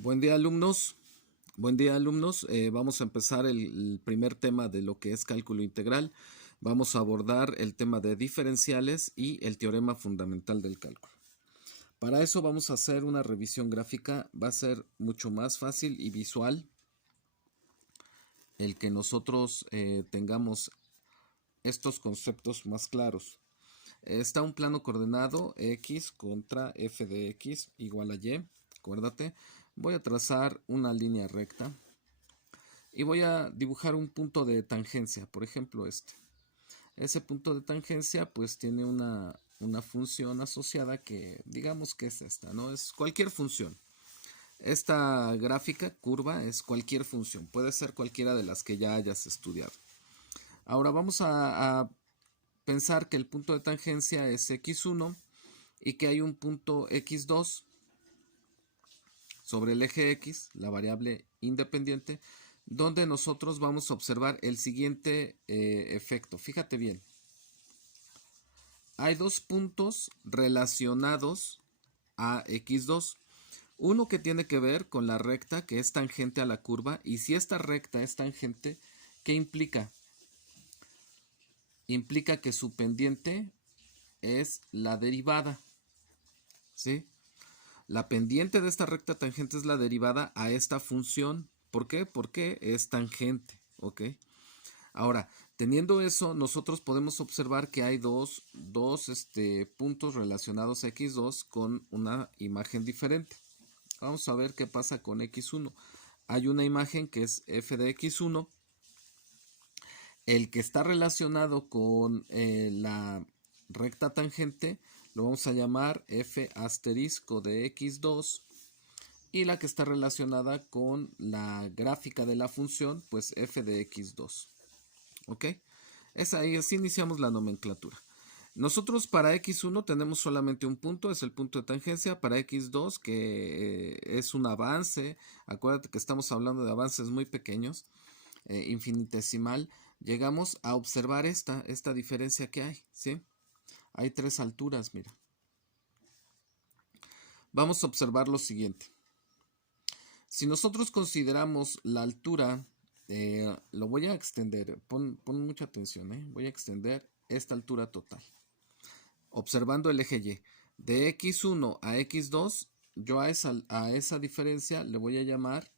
Buen día, alumnos. Buen día, alumnos. Vamos a empezar el primer tema de lo que es cálculo integral. Vamos a abordar el tema de diferenciales y el teorema fundamental del cálculo. Para eso vamos a hacer una revisión gráfica. Va a ser mucho más fácil y visual el que nosotros tengamos estos conceptos más claros. Está un plano coordenado x contra f de x igual a y. Acuérdate. Voy a trazar una línea recta y voy a dibujar un punto de tangencia, por ejemplo este. Ese punto de tangencia pues tiene una función asociada que digamos que es esta, ¿no? Es cualquier función. Esta gráfica curva es cualquier función, puede ser cualquiera de las que ya hayas estudiado. Ahora vamos a pensar que el punto de tangencia es x1 y que hay un punto x2 sobre el eje x, la variable independiente, donde nosotros vamos a observar el siguiente efecto. Fíjate bien. Hay dos puntos relacionados a x2. Uno que tiene que ver con la recta que es tangente a la curva. Y si esta recta es tangente, ¿qué implica? Implica que su pendiente es la derivada. ¿Sí? La pendiente de esta recta tangente es la derivada a esta función. ¿Por qué? Porque es tangente. ¿Ok? Ahora, teniendo eso, nosotros podemos observar que hay dos puntos relacionados a x2 con una imagen diferente. Vamos a ver qué pasa con x1. Hay una imagen que es f de x1. El que está relacionado con la recta tangente lo vamos a llamar f asterisco de x2. Y la que está relacionada con la gráfica de la función, pues f de x2. ¿Ok? Así iniciamos la nomenclatura. Nosotros para x1 tenemos solamente un punto, es el punto de tangencia. Para x2, que es un avance, acuérdate que estamos hablando de avances muy pequeños, infinitesimal, llegamos a observar esta diferencia que hay, ¿sí? Hay tres alturas, mira. Vamos a observar lo siguiente. Si nosotros consideramos la altura, lo voy a extender, pon mucha atención, voy a extender esta altura total. Observando el eje Y, de x1 a x2, yo a esa diferencia le voy a llamar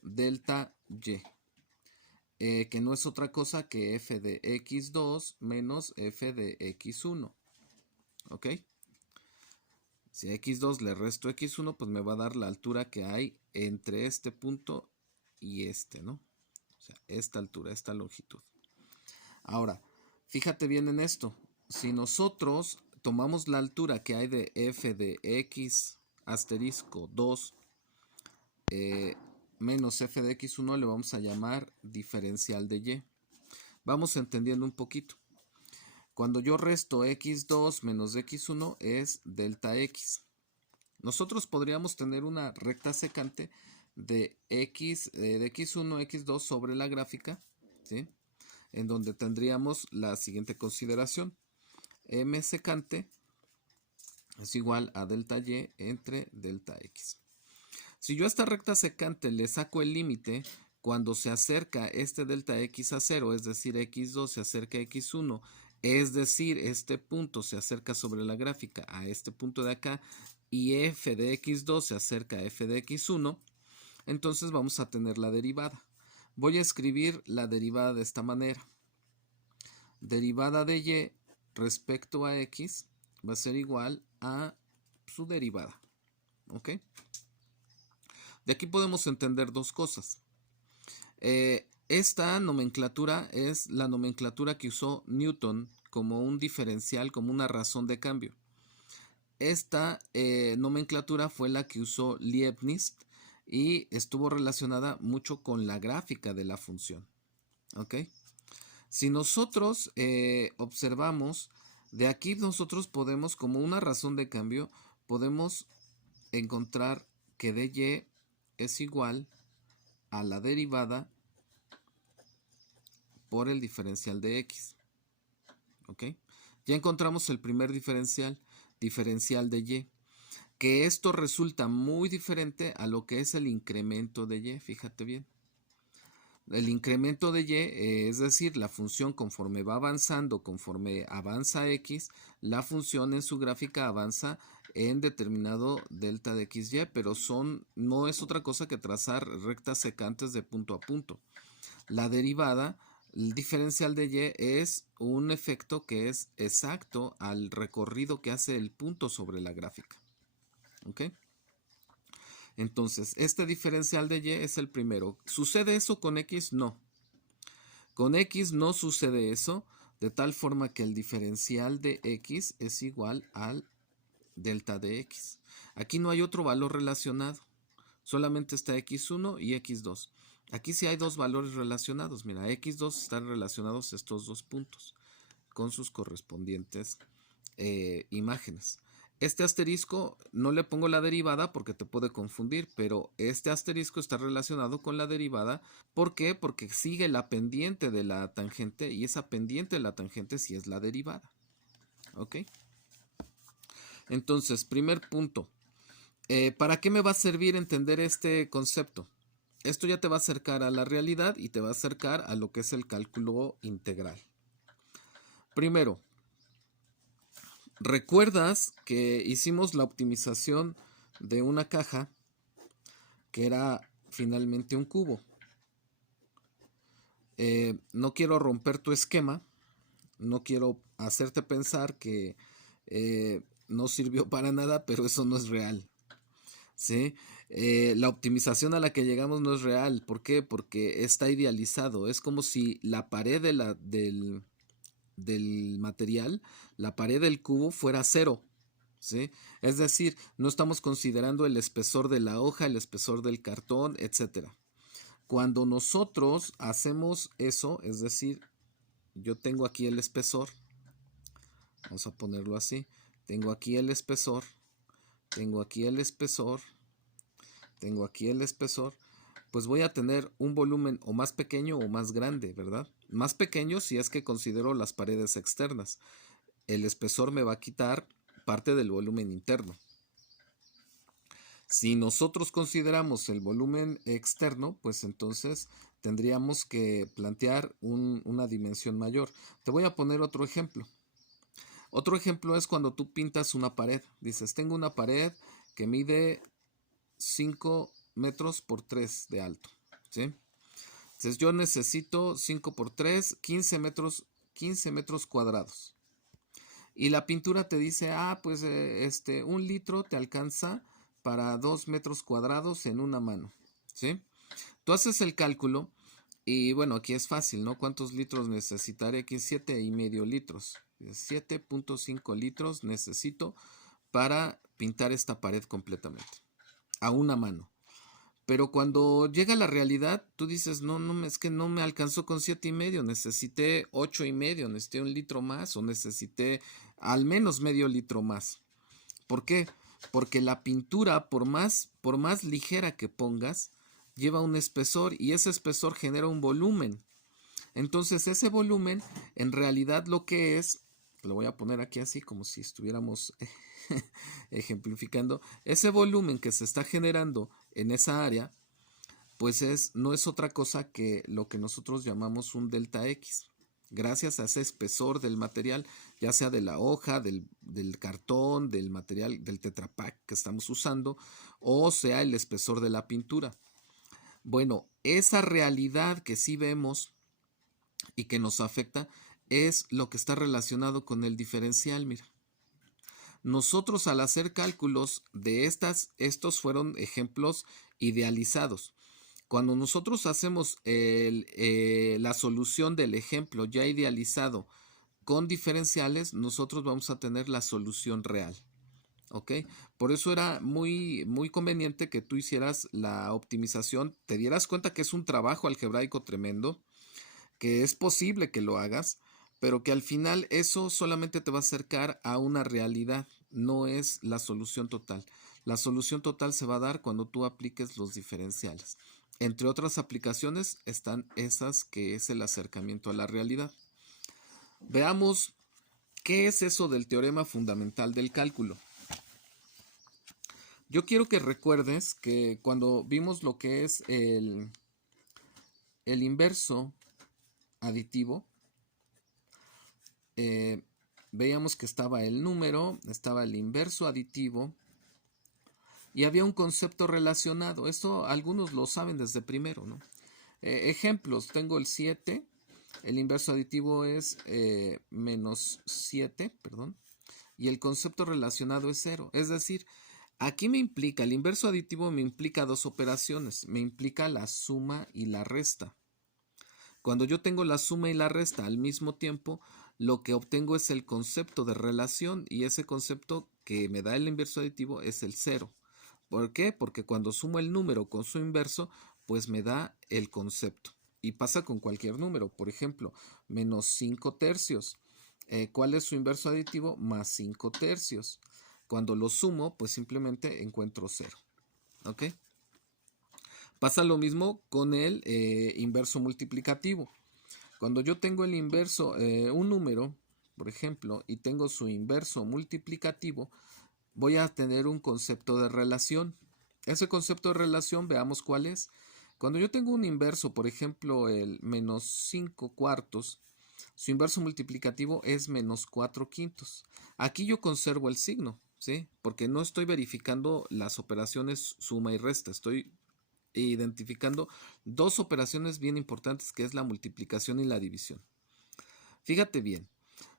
delta Y, que no es otra cosa que f de x2 menos f de x1. ¿Ok? Si a x2 le resto x1, pues me va a dar la altura que hay entre este punto y este, ¿no? O sea, esta altura, esta longitud. Ahora, fíjate bien en esto. Si nosotros tomamos la altura que hay de f de x asterisco 2 menos f de x1, le vamos a llamar diferencial de y. Vamos entendiendo un poquito. Cuando yo resto x2 menos x1 es delta x. Nosotros podríamos tener una recta secante de x1, x2 sobre la gráfica, ¿sí? En donde tendríamos la siguiente consideración. M secante es igual a delta y entre delta x. Si yo a esta recta secante le saco el límite, cuando se acerca este delta x a 0, es decir, x2 se acerca a x1, es decir, este punto se acerca sobre la gráfica a este punto de acá, y f de x2 se acerca a f de x1, entonces vamos a tener la derivada. Voy a escribir la derivada de esta manera. Derivada de y respecto a x va a ser igual a su derivada. ¿Ok? De aquí podemos entender dos cosas. Esta nomenclatura es la nomenclatura que usó Newton como un diferencial, como una razón de cambio. Esta nomenclatura fue la que usó Leibniz y estuvo relacionada mucho con la gráfica de la función. ¿Ok? Si nosotros observamos, de aquí nosotros podemos, como una razón de cambio, podemos encontrar que dy es igual a la derivada por el diferencial de x. ¿Ok? Ya encontramos el primer diferencial de y. que esto resulta muy diferente a lo que es el incremento de y, fíjate bien. El incremento de y, es decir, la función conforme va avanzando, conforme avanza x, la función en su gráfica avanza en determinado delta de xy, pero no es otra cosa que trazar rectas secantes de punto a punto. La derivada, el diferencial de y, es un efecto que es exacto al recorrido que hace el punto sobre la gráfica. ¿Ok? Entonces, este diferencial de y es el primero. ¿Sucede eso con x? No. Con x no sucede eso, de tal forma que el diferencial de x es igual al delta de x. Aquí no hay otro valor relacionado. Solamente está x1 y x2. Aquí sí hay dos valores relacionados. Mira, x2 están relacionados estos dos puntos con sus correspondientes imágenes. Este asterisco no le pongo la derivada porque te puede confundir, pero este asterisco está relacionado con la derivada. ¿Por qué? Porque sigue la pendiente de la tangente y esa pendiente de la tangente sí es la derivada. ¿Ok? Entonces, primer punto. ¿Para qué me va a servir entender este concepto? Esto ya te va a acercar a la realidad y te va a acercar a lo que es el cálculo integral. Primero, ¿recuerdas que hicimos la optimización de una caja que era finalmente un cubo? No quiero romper tu esquema, no quiero hacerte pensar que no sirvió para nada, pero eso no es real. ¿Sí? La optimización a la que llegamos no es real. ¿Por qué? Porque está idealizado. Es como si la pared del material, la pared del cubo fuera cero. ¿Sí? Es decir, no estamos considerando el espesor de la hoja, el espesor del cartón, etc. Cuando nosotros hacemos eso, es decir, yo tengo aquí el espesor, vamos a ponerlo así, tengo aquí el espesor, tengo aquí el espesor, tengo aquí el espesor, pues voy a tener un volumen o más pequeño o más grande, ¿verdad? Más pequeño si es que considero las paredes externas. El espesor me va a quitar parte del volumen interno. Si nosotros consideramos el volumen externo, pues entonces tendríamos que plantear una dimensión mayor. Te voy a poner otro ejemplo. Otro ejemplo es cuando tú pintas una pared. Dices, tengo una pared que mide 5 metros por 3 de alto. ¿Sí? Entonces yo necesito 5 por 3, 15 metros cuadrados. Y la pintura te dice, pues 1 litro te alcanza para 2 metros cuadrados en una mano. ¿Sí? Tú haces el cálculo y bueno, aquí es fácil, ¿no? ¿Cuántos litros necesitaré? Aquí 7,5 litros. 7,5 litros necesito para pintar esta pared completamente. A una mano. Pero cuando llega la realidad, tú dices, no, es que no me alcanzó con 7,5, necesité 8,5, necesité 1 litro más o necesité al menos medio litro más. ¿Por qué? Porque la pintura, por más ligera que pongas, lleva un espesor y ese espesor genera un volumen. Entonces ese volumen, en realidad lo que es, lo voy a poner aquí así como si estuviéramos ejemplificando, ese volumen que se está generando en esa área, pues no es otra cosa que lo que nosotros llamamos un delta X. Gracias a ese espesor del material, ya sea de la hoja, del cartón, del material, del Tetra Pak que estamos usando, o sea el espesor de la pintura. Bueno, esa realidad que sí vemos y que nos afecta es lo que está relacionado con el diferencial, mira. Nosotros al hacer cálculos de estos fueron ejemplos idealizados. Cuando nosotros hacemos la solución del ejemplo ya idealizado con diferenciales, nosotros vamos a tener la solución real. ¿Ok? Por eso era muy, muy conveniente que tú hicieras la optimización, te dieras cuenta que es un trabajo algebraico tremendo, que es posible que lo hagas, pero que al final eso solamente te va a acercar a una realidad, no es la solución total. La solución total se va a dar cuando tú apliques los diferenciales. Entre otras aplicaciones están esas que es el acercamiento a la realidad. Veamos qué es eso del teorema fundamental del cálculo. Yo quiero que recuerdes que cuando vimos lo que es el inverso aditivo, veíamos que estaba el número, estaba el inverso aditivo y había un concepto relacionado. Esto algunos lo saben desde primero, ¿no? Ejemplos, tengo el 7, el inverso aditivo es menos 7, perdón, y el concepto relacionado es 0. Es decir, aquí me implica, el inverso aditivo me implica dos operaciones, me implica la suma y la resta. Cuando yo tengo la suma y la resta al mismo tiempo, lo que obtengo es el concepto de relación y ese concepto que me da el inverso aditivo es el 0. ¿Por qué? Porque cuando sumo el número con su inverso, pues me da el concepto. Y pasa con cualquier número. Por ejemplo, menos 5 tercios. ¿Cuál es su inverso aditivo? Más 5 tercios. Cuando lo sumo, pues simplemente encuentro 0. ¿Ok? Pasa lo mismo con el inverso multiplicativo. Cuando yo tengo el inverso, un número, por ejemplo, y tengo su inverso multiplicativo, voy a tener un concepto de relación. Ese concepto de relación, veamos cuál es. Cuando yo tengo un inverso, por ejemplo, el menos 5 cuartos, su inverso multiplicativo es menos 4 quintos. Aquí yo conservo el signo, ¿sí? Porque no estoy verificando las operaciones suma y resta, estoy identificando dos operaciones bien importantes que es la multiplicación y la división. Fíjate bien,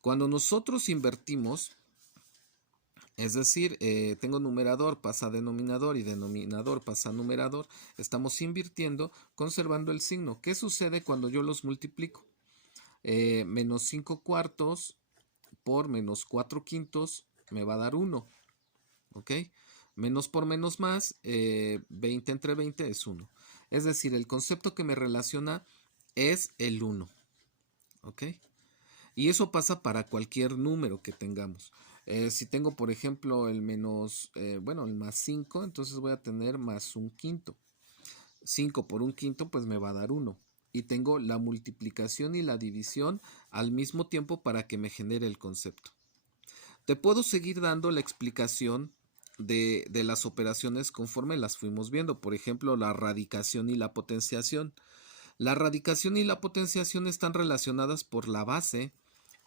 cuando nosotros invertimos, es decir, tengo numerador pasa a denominador y denominador pasa a numerador, estamos invirtiendo conservando el signo. ¿Qué sucede cuando yo los multiplico? Menos 5 cuartos por menos 4 quintos me va a dar 1. ¿Ok? Menos por menos más, 20 entre 20 es 1. Es decir, el concepto que me relaciona es el 1. ¿Ok? Y eso pasa para cualquier número que tengamos. Si tengo, por ejemplo, el menos, el más 5, entonces voy a tener más un quinto. 5 por un quinto, pues me va a dar 1. Y tengo la multiplicación y la división al mismo tiempo para que me genere el concepto. Te puedo seguir dando la explicación de las operaciones conforme las fuimos viendo. Por ejemplo, la radicación y la potenciación. La radicación y la potenciación están relacionadas por la base,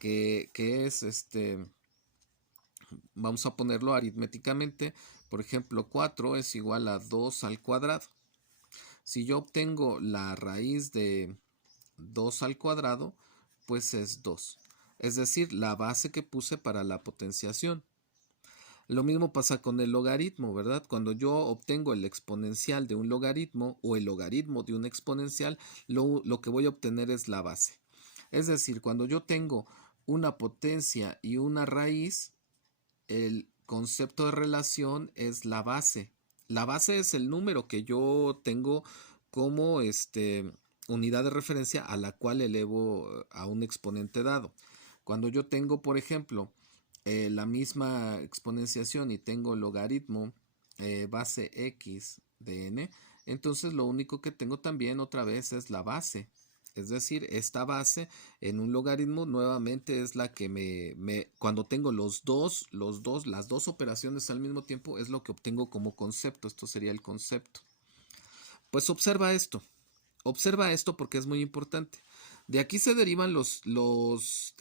que es vamos a ponerlo aritméticamente. Por ejemplo, 4 es igual a 2 al cuadrado. Si yo obtengo la raíz de 2 al cuadrado, pues es 2. Es decir, la base que puse para la potenciación. Lo mismo pasa con el logaritmo, ¿verdad? Cuando yo obtengo el exponencial de un logaritmo o el logaritmo de un exponencial, lo que voy a obtener es la base. Es decir, cuando yo tengo una potencia y una raíz, el concepto de relación es la base. La base es el número que yo tengo como unidad de referencia a la cual elevo a un exponente dado. Cuando yo tengo, por ejemplo, la misma exponenciación y tengo logaritmo base x de n, entonces lo único que tengo también otra vez es la base. Es decir, esta base en un logaritmo nuevamente es la que cuando tengo las dos operaciones al mismo tiempo es lo que obtengo como concepto. Esto sería el concepto. Pues observa esto porque es muy importante. De aquí se derivan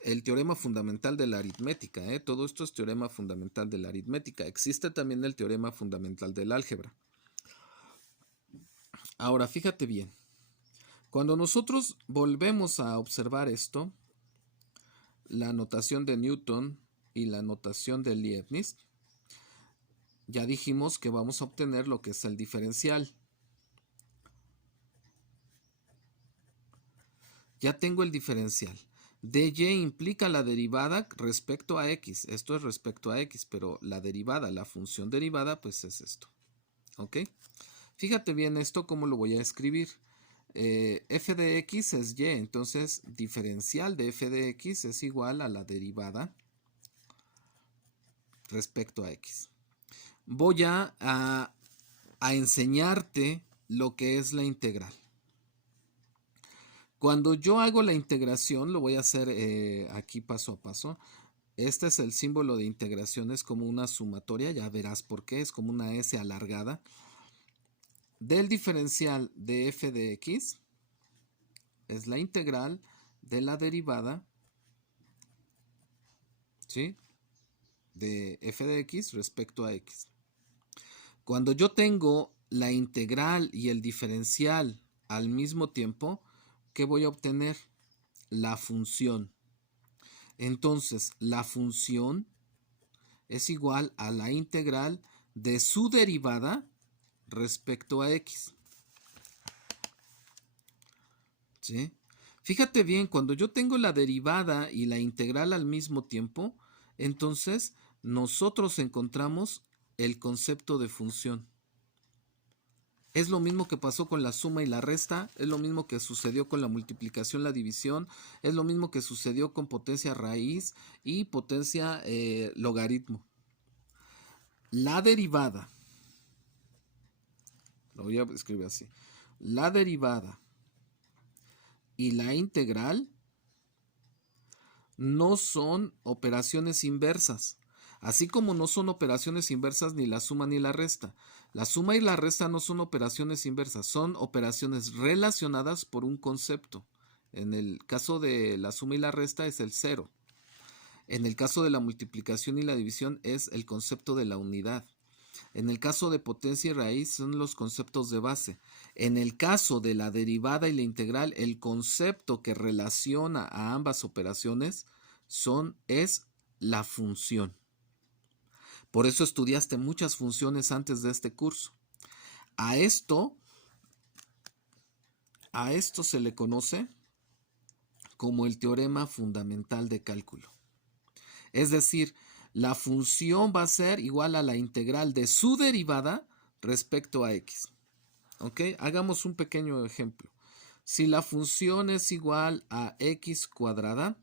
el teorema fundamental de la aritmética. Todo esto es teorema fundamental de la aritmética. Existe también el teorema fundamental del álgebra. Ahora, fíjate bien. Cuando nosotros volvemos a observar esto, la notación de Newton y la notación de Leibniz, ya dijimos que vamos a obtener lo que es el diferencial. Ya tengo el diferencial. dy implica la derivada respecto a x. Esto es respecto a x, pero la derivada, la función derivada, pues es esto. ¿Ok? Fíjate bien esto, cómo lo voy a escribir. F de x es y, entonces diferencial de f de x es igual a la derivada respecto a x. Voy a enseñarte lo que es la integral. Cuando yo hago la integración, lo voy a hacer aquí paso a paso. Este es el símbolo de integración, es como una sumatoria, ya verás por qué, es como una S alargada, del diferencial de f de x, es la integral de la derivada, ¿sí?, de f de x respecto a x. Cuando yo tengo la integral y el diferencial al mismo tiempo, ¿qué voy a obtener? La función. Entonces, la función es igual a la integral de su derivada respecto a x. ¿Sí? Fíjate bien, cuando yo tengo la derivada y la integral al mismo tiempo, entonces nosotros encontramos el concepto de función. Es lo mismo que pasó con la suma y la resta, es lo mismo que sucedió con la multiplicación, la división, es lo mismo que sucedió con potencia raíz y potencia logaritmo. La derivada, lo voy a escribir así, la derivada y la integral no son operaciones inversas, así como no son operaciones inversas ni la suma ni la resta. La suma y la resta no son operaciones inversas, son operaciones relacionadas por un concepto. En el caso de la suma y la resta es el cero. En el caso de la multiplicación y la división es el concepto de la unidad. En el caso de potencia y raíz son los conceptos de base. En el caso de la derivada y la integral, el concepto que relaciona a ambas operaciones es la función. Por eso estudiaste muchas funciones antes de este curso. A esto se le conoce como el teorema fundamental de cálculo. Es decir, la función va a ser igual a la integral de su derivada respecto a x. ¿Ok? Hagamos un pequeño ejemplo. Si la función es igual a x cuadrada,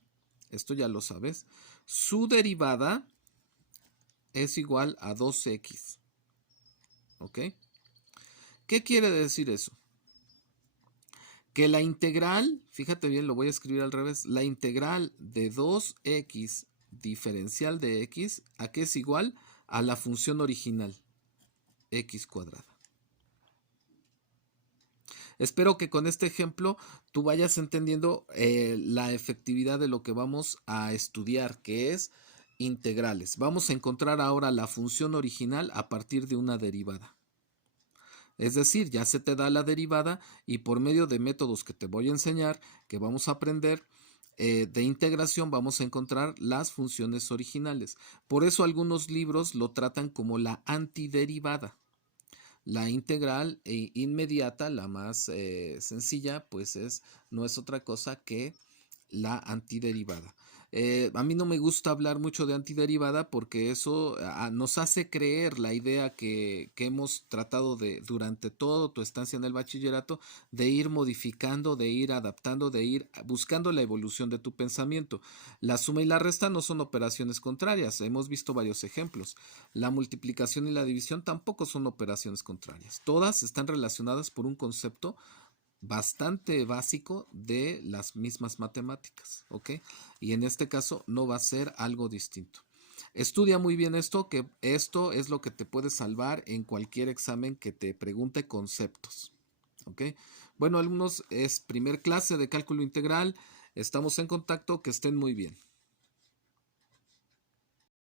esto ya lo sabes, su derivada es igual a 2x. ¿Ok? ¿Qué quiere decir eso? Que la integral, fíjate bien, lo voy a escribir al revés, la integral de 2x diferencial de x, ¿a qué es igual? A la función original, x cuadrada. Espero que con este ejemplo tú vayas entendiendo la efectividad de lo que vamos a estudiar, que es integrales. Vamos a encontrar ahora la función original a partir de una derivada. Es decir, ya se te da la derivada y por medio de métodos que te voy a enseñar, que vamos a aprender de integración, vamos a encontrar las funciones originales. Por eso algunos libros lo tratan como la antiderivada. La integral inmediata, la más sencilla, pues no es otra cosa que la antiderivada. A mí no me gusta hablar mucho de antiderivada porque eso nos hace creer la idea que hemos tratado durante toda tu estancia en el bachillerato, de ir modificando, de ir adaptando, de ir buscando la evolución de tu pensamiento. La suma y la resta no son operaciones contrarias, hemos visto varios ejemplos. La multiplicación y la división tampoco son operaciones contrarias. Todas están relacionadas por un concepto bastante básico de las mismas matemáticas, ¿ok? Y en este caso no va a ser algo distinto. Estudia muy bien esto, que esto es lo que te puede salvar en cualquier examen que te pregunte conceptos, ¿ok? Bueno, alumnos, es primer clase de cálculo integral. Estamos en contacto, que estén muy bien.